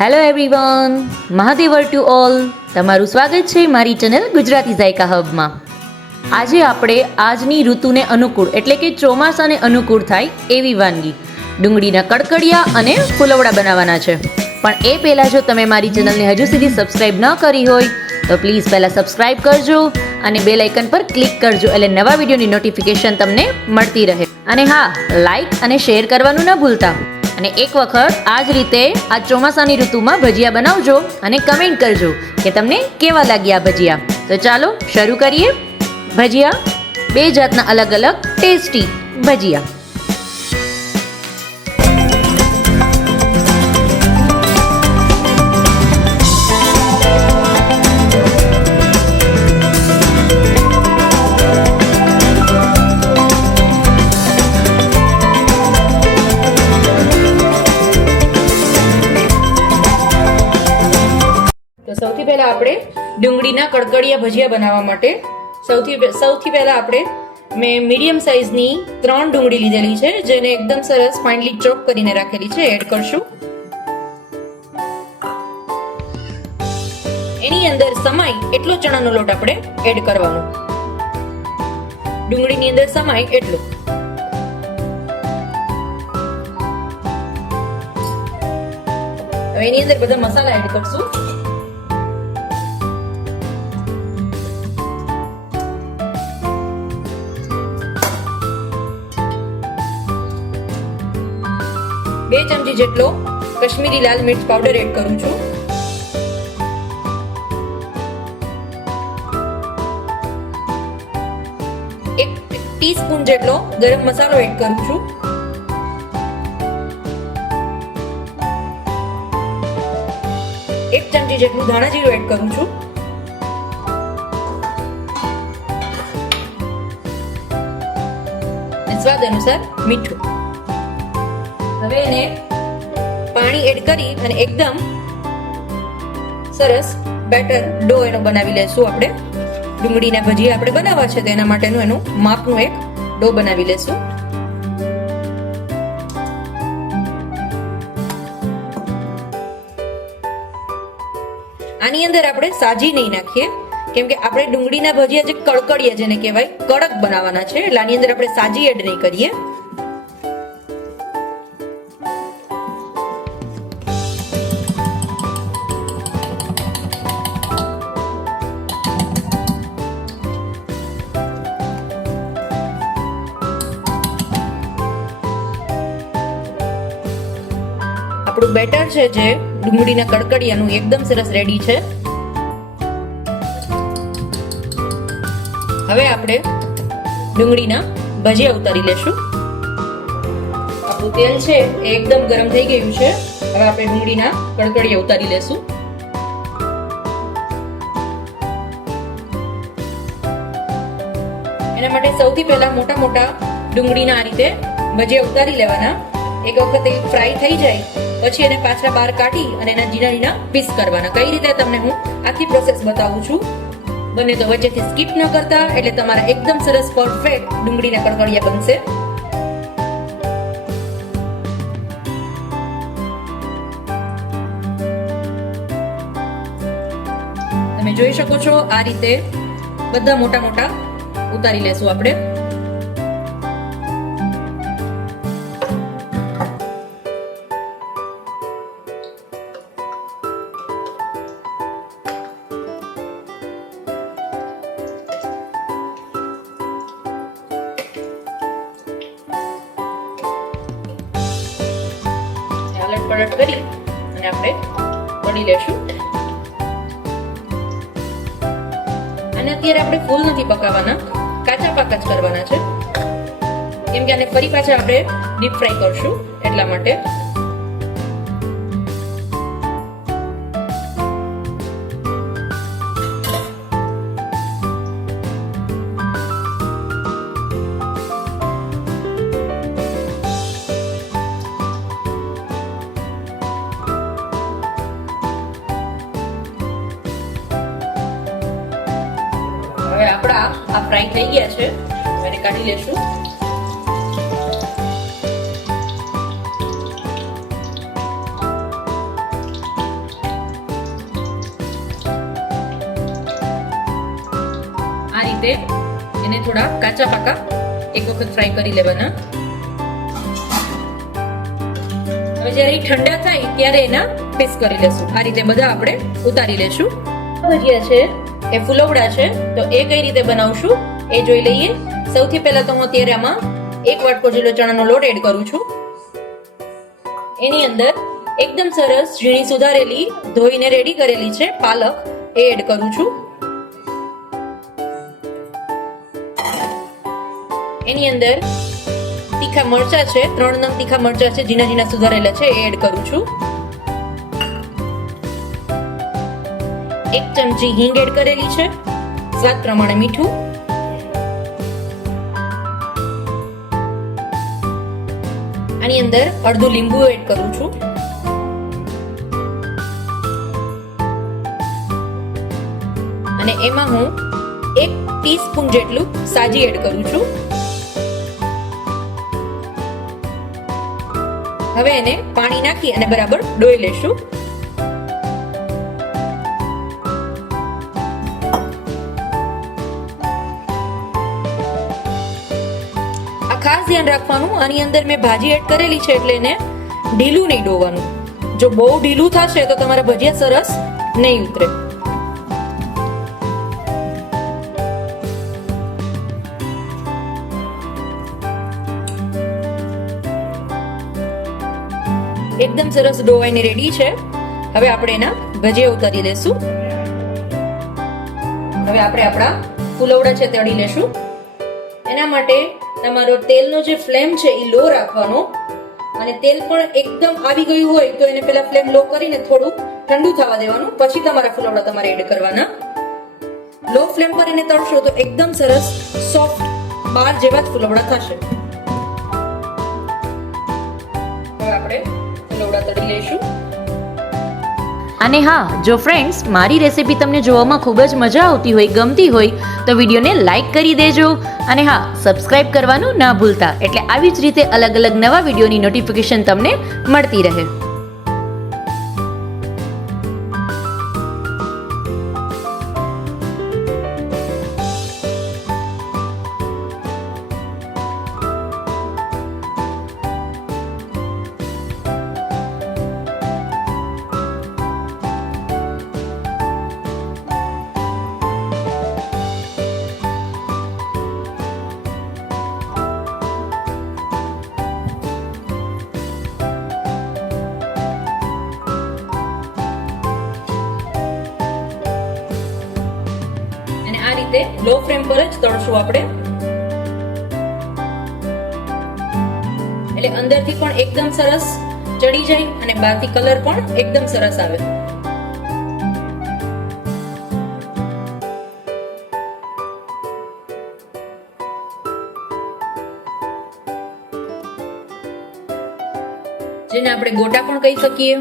Hello everyone, મહાદેવર to all. તમારું સ્વાગત છે મારી ચેનલ ગુજરાતી ઝાયકા હબમાં. આજે આપણે આજની ઋતુને અનુકૂળ એટલે કે ચોમાસાને અનુકૂળ થાય એવી વાનગી ડુંગળીના કડકડિયા અને ફુલવડા બનાવવાના છે. પણ એ પહેલાં જો તમે મારી ચેનલને હજુ સુધી સબસ્ક્રાઈબ ન કરી હોય તો પ્લીઝ પહેલાં સબસ્ક્રાઈબ કરજો અને બેલ આઇકન પર ક્લિક કરજો એટલે નવા વિડીયોની નોટિફિકેશન તમને મળતી રહે. અને હા, લાઈક અને શેર કરવાનું ન ભૂલતા. અને એક વખત આ જ રીતે આ ચોમાસાની ઋતુમાં ભજીયા બનાવજો અને કમેન્ટ કરજો કે તમને કેવા લાગ્યા ભજીયા. તો ચાલો શરૂ કરીએ. ભજીયા, બે જાતના અલગ અલગ ટેસ્ટી ભજીયા. તો સૌથી પહેલા આપણે ડુંગળીના કડકડિયા ભજીયા બનાવવા માટે સૌથી પહેલા આપણે મેં મીડિયમ સાઇઝની 3 ડુંગળી લીધેલી છે, જેને એકદમ સરસ ફાઇનલી ચોપ કરીને રાખેલી છે. એડ કરશું. એની અંદર સમાય એટલો ચણાનો લોટ આપણે એડ કરવાનો. ડુંગળીની અંદર સમાય એટલો. હવે એની અંદર બધા મસાલા એડ કરશું. બે ચમચી જેટલો કશ્મીરી લાલ મિર્ચ પાવડર એડ કરું છું. એક ટીસ્પૂન જેટલો ગરમ મસાલો એડ કરું છું. એક ચમચી જેટલું ધાણા જીરું એડ કરું છું. સ્વાદ અનુસાર મીઠું. હવે એને પાણી એડ કરી અને એકદમ સરસ બેટર ડો એનો બનાવી લેશું. આપણે ડુંગળીના ભજીયા આપણે બનાવવા છે તો એના માટેનું એનું માપનું એક ડો બનાવી લેશું. આની અંદર આપણે સાજી નહીં નાખીએ, કેમ કે આપણે ડુંગળીના ભજીયા જે કડકડિયા જેને કહેવાય કડક બનાવવાના છે, એટલે આની અંદર આપણે સાજી એડ નહીં કરીએ. આપણું બેટર છે જે ડુંગળીના કડકડિયાનું એકદમ સરસ રેડી છે. હવે આપણે ડુંગળીના ભજીયા ઉતારી લેશું. આપણું તેલ છે એ એકદમ ગરમ થઈ ગયું છે. હવે આપણે ડુંગળીના કડકડિયા ઉતારી લેશું. એના માટે સૌથી પહેલા મોટા મોટા ડુંગળીના આ રીતે ભજીયા ઉતારી લેવાના. એક વખત એ ફ્રાય થઈ જાય પછી એને પાછા બહાર કાઢી અને એના ઝીણા ઝીણા પીસ કરવાના. કઈ રીતે તમને હું આખી પ્રોસેસ બતાવું છું. બને તો વચ્ચેથી સ્કીપ ન કરતા, એટલે તમારા એકદમ સરસ પરફેક્ટ ડુંગળીના કડકડિયા બનશે. તમે જોઈ શકો છો આ રીતે બધા મોટા મોટા ઉતારી લેશું આપણે. પલટ કરી અને આપણે તળી લેશું. અને અત્યારે આપણે ફૂલ નથી પકાવવાના, કાચા પાકા જ કરવાના છે, કેમ કે આને ફરી પાછા આપણે ડીપ ફ્રાય કરશું એટલા માટે. હવે આપણા આ ફ્રાય થઈ ગયા છે, એને કાઢી લેશું. રીતે એને થોડા કાચા પાકા એક વખત ફ્રાય કરી લેવાના. હવે જ્યારે ઠંડા થાય ત્યારે એના પીસ કરી લેશું. આ રીતે બધા આપણે ઉતારી લેશું. ભજીયા છે એ ફુલવડા છે, તો એ કઈ રીતે બનાવશું એ જોઈ લઈએ. સૌથી પહેલા તો હું અત્યારે આમાં 1 વાટકો જેટલો ચણાનો લોટ એડ કરું છું. એની અંદર એકદમ સરસ ઝીણી સુધારેલી ધોઈને રેડી કરેલી છે પાલક એ એડ કરું છું. એની અંદર તીખા મરચા છે, 3 નંગ તીખા મરચા છે, ઝીણા ઝીણા સુધારેલા છે એ એડ કરું છું. 1 ચમચી હિંગ એડ કરેલી છે, સ્વાદ પ્રમાણે મીઠું, આની અંદર અડધું લીંબુ એડ કરું છું. અને એમાં હું 1 ટીસ્પૂન જેટલું સાજી એડ કરું છું. હવે એને પાણી નાખી અને બરાબર ડોઈ લેશું. આ ખાસ ધ્યાન રાખવાનું, આની અંદર મેં ભાજી એડ કરેલી છે એટલે એને ઢીલું નહીં ડોવાનું. જો બહુ ઢીલું થશે તો તમારા ભજીયા સરસ નહીં ઉતરે. એકદમ સરસ ડોવાઈને રેડી છે. હવે આપણે એના ભજીયા ઉતારી લેશું. હવે આપણે આપણા ફુલવડા છે તે તળી લેશું. એના માટે તમારો તેલનો જે ફ્લેમ છે એ લો રાખવાનો, અને તેલ પણ એકદમ આવી ગયું હોય તો એને પહેલા ફ્લેમ લો કરીને થોડું ઠંડુ થવા દેવાનું, પછી તમારા ફુલવડા તમારે એડ કરવાના. લો ફ્લેમ પર એને તળશો તો એકદમ સરસ સોફ્ટ બાર જેવા જ ફુલવડા થશે. હવે આપણે ફુલવડા તળી લઈશું. અને હા, જો ફ્રેન્ડ્સ મારી રેસિપી તમને જોવામાં ખૂબ જ મજા આવતી હોય, ગમતી હોય તો વિડીયોને લાઈક કરી દેજો. અને હા, સબસ્ક્રાઇબ કરવાનું ના ભૂલતા, એટલે આવી જ રીતે અલગ અલગ નવા વિડીયોની નોટિફિકેશન તમને મળતી રહે. આ રીતે લો ફ્લેમ પર જ તળશું આપણે, એટલે અંદરથી પણ એકદમ સરસ ચડી જાય અને બહારથી કલર પણ એકદમ સરસ આવે. જેને આપણે ગોટા પણ કહી શકીએ,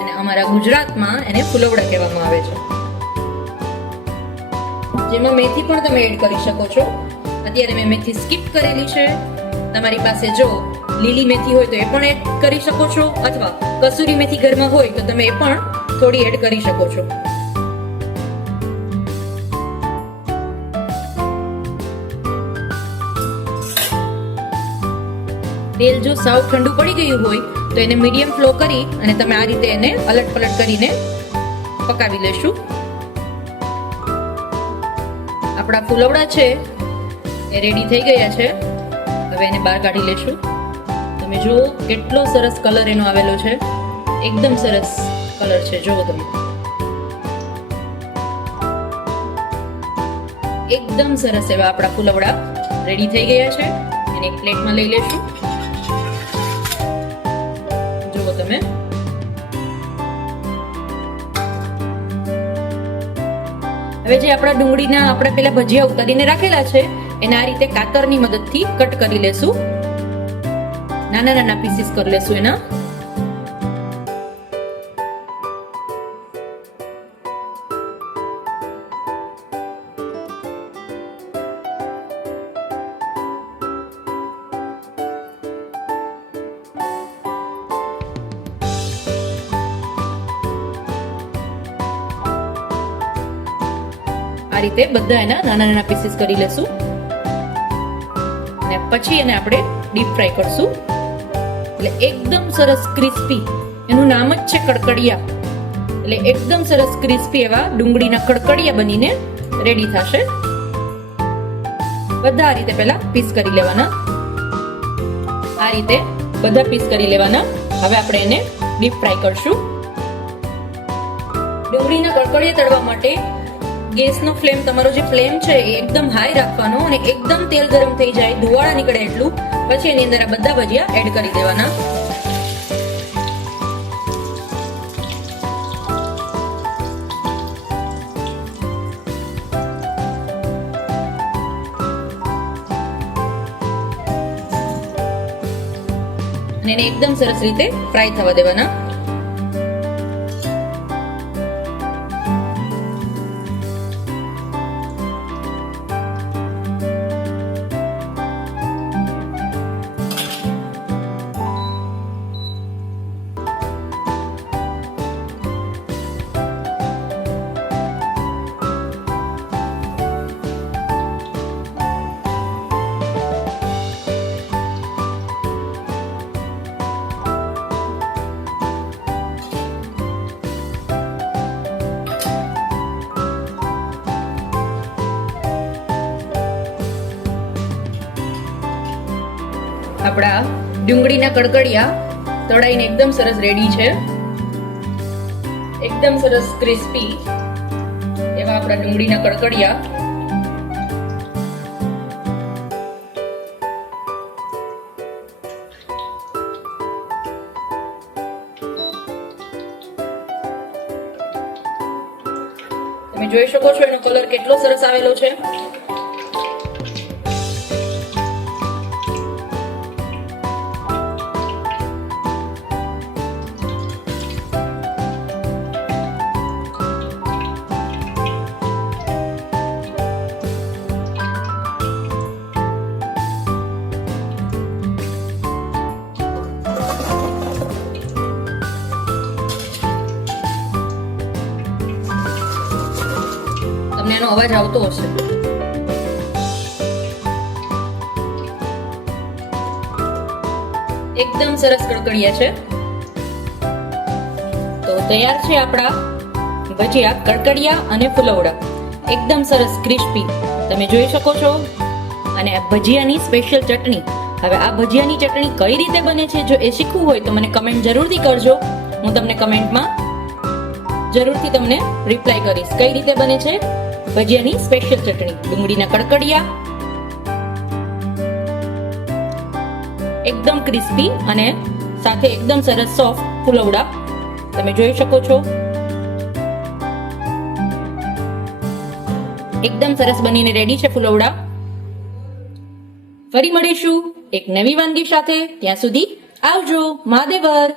અને અમારા ગુજરાતમાં એને ફુલવડા કહેવામાં આવે છે. જેમાં મેથી પણ તમે એડ કરી શકો છો. અત્યારે મેં મેથી સ્કીપ કરેલી છે. તમારી પાસે જો લીલી મેથી હોય તો એ પણ એડ કરી શકો છો, અથવા કસૂરી મેથી ઘરમાં હોય તો તમે એ પણ થોડી એડ કરી શકો છો. તેલ જો સાવ ઠંડુ પડી ગયું હોય તો એને મીડિયમ ફ્લો કરી અને તમે આ રીતે એને અલટ પલટ કરીને પકાવી લેશું. આપણા ફુલવડા છે એ રેડી થઈ ગયા છે. હવે એને બહાર કાઢી લેશું. તમે જુઓ કેટલો સરસ કલર એનો આવેલો છે, એકદમ સરસ કલર છે. જુઓ તમે, એકદમ સરસ એવા આપણા ફુલવડા રેડી થઈ ગયા છે. એને એક પ્લેટમાં લઈ લેશું. જુઓ તમે, હવે જે આપણા ડુંગળીના આપણે પેલા ભજીયા ઉતારીને રાખેલા છે એને આ રીતે કાતરની મદદથી કટ કરી લેશું. નાના નાના પીસીસ કરી લેશું એના. રીતે બધા એના નાના નાના પીસીસ કરી લેશું અને પછી એને આપણે ડીપ ફ્રાય કરશું એટલે એકદમ સરસ ક્રિસ્પી. એનું નામ જ છે કડકડિયા, એટલે એકદમ સરસ ક્રિસ્પી એવા ડુંગળીના કડકડિયા બનીને રેડી થશે. બધા આ રીતે પહેલા પીસ કરી લેવાના. આ રીતે બધા પીસ કરી લેવાના. હવે આપણે એને ડીપ ફ્રાય કરશું. ડુંગળીના કડકડિયા તળવા માટે ગેસનો ફ્લેમ, તમારો જે ફ્લેમ છે એ એકદમ હાઈ રાખવાનો અને એકદમ તેલ ગરમ થઈ જાય, ધુવાળા નીકળે એટલું, પછી એની અંદર આ બધા ભજીયા એડ કરી દેવાના. અને એને એકદમ સરસ રીતે ફ્રાય થવા દેવાના. આપણા ડુંગળીના કડકડિયા તળાઈને એકદમ સરસ રેડી છે. એકદમ સરસ ક્રિસ્પી એવા આપણા ડુંગળીના કડકડિયા. તમે જોઈ શકો છો એનો કલર કેટલો સરસ આવેલો છે. તમને એનો અવાજ આવતો હશે. એકદમ સરસ કડકડિયા છે. તો તૈયાર છે આપણા ભજીયા, કડકડિયા અને ફુલવડા. એકદમ સરસ ક્રિસ્પી તમે જોઈ શકો છો. અને આ ભજીયાની સ્પેશિયલ ચટણી. હવે આ ભજીયાની ચટણી કઈ રીતે બને છે, જો એ શીખવું હોય તો મને કમેન્ટ જરૂરથી કરજો. હું તમને કમેન્ટમાં જરૂરથી તમને રિપ્લાય કરીશ કઈ રીતે બને છે ભજીયાની સ્પેશિયલ ચટણી. ડુંગળીના કડકડિયા એકદમ ક્રિસ્પી અને સાથે એકદમ સરસ સોફ્ટ ફુલવડા તમે જોઈ શકો છો. એકદમ સરસ બનીને રેડી છે ફુલવડા. ફરી મળીશું એક નવી વાનગી સાથે. ત્યાં સુધી આવજો. મહાદેવર.